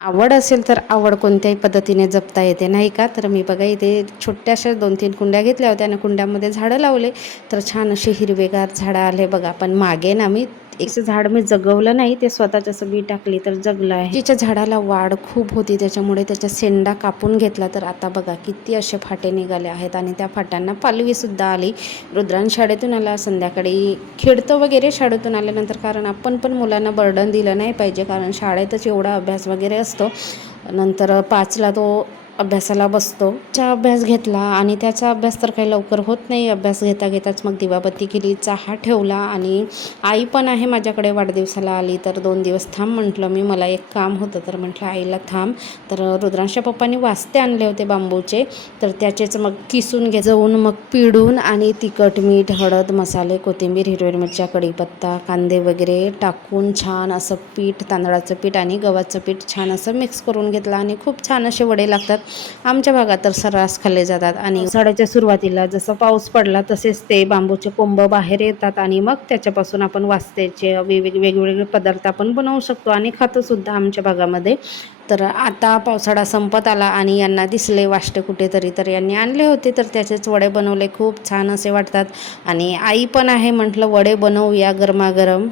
आवड असेल तर आवड कोणत्याही पद्धतीने जपता येते नाही का. तर मी बघा इथे छोट्याशा 2-3 कुंड्या घेतल्या होत्या आणि कुंड्यामध्ये झाडं लावले. तर छान असे हिरवेगार झाडं आले बघा. पण मागे ना मी एक झाड मी जगवलं नाही, ते स्वतःच असं बी टाकली तर जगलं आहे. तिच्या झाडाला वाढ खूप होती, त्याच्यामुळे त्याच्या शेंडा कापून घेतला. तर आता बघा किती असे फाटे निघाले आहेत आणि त्या फाट्यांना पालवी सुद्धा आली. रुद्रांश शाळेतून आला, संध्याकाळी खेळतो वगैरे शाळेतून आल्यानंतर, कारण आपण पण मुलांना बर्डन दिलं नाही पाहिजे, कारण शाळेतच एवढा अभ्यास वगैरे असतो. नंतर 5ला तो अभ्यासाला बसतो. चा अभ्यास घेतला आणि त्याचा अभ्यास तर काही लवकर होत नाही. अभ्यास घेता घेताच मग दिवाबत्ती केली, चहा ठेवला आणि आई पण आहे माझ्याकडे, वाढदिवसाला आली. तर 2 दिवस थांब म्हटलं मी, मला एक काम होतं. तर म्हटलं आईला थांब. तर रुद्रांशच्या पप्पांनी वास्ते आणले होते बांबूचे, तर त्याचेच मग किसून जाऊन मग पिळून आणि तिखट, मीठ, हळद, मसाले, कोथिंबीर, हिरव्या मिरच्या, कढीपत्ता, कांदे वगैरे टाकून छान असं पीठ, तांदळाचं पीठ आणि गव्हाचं पीठ छान असं मिक्स करून घेतलं आणि खूप छान असे वडे लागतात. आमच्या भागात तर सर्रास खाल्ले जातात. आणि पावसाळ्याच्या सुरुवातीला जसं पाऊस पडला तसेच ते बांबूचे कोंब बाहेर येतात आणि मग त्याच्यापासून आपण वास्त्याचे वेगवेगळे पदार्थ आपण बनवू शकतो आणि खातो सुद्धा आमच्या भागामध्ये. तर आता पावसाळा संपत आला आणि यांना दिसले वाष्टे कुठेतरी, तर यांनी आणले होते. तर त्याचेच वडे बनवले, खूप छान असे वाटतात. आणि आई पण आहे, म्हटलं वडे बनवूया गरमागरम.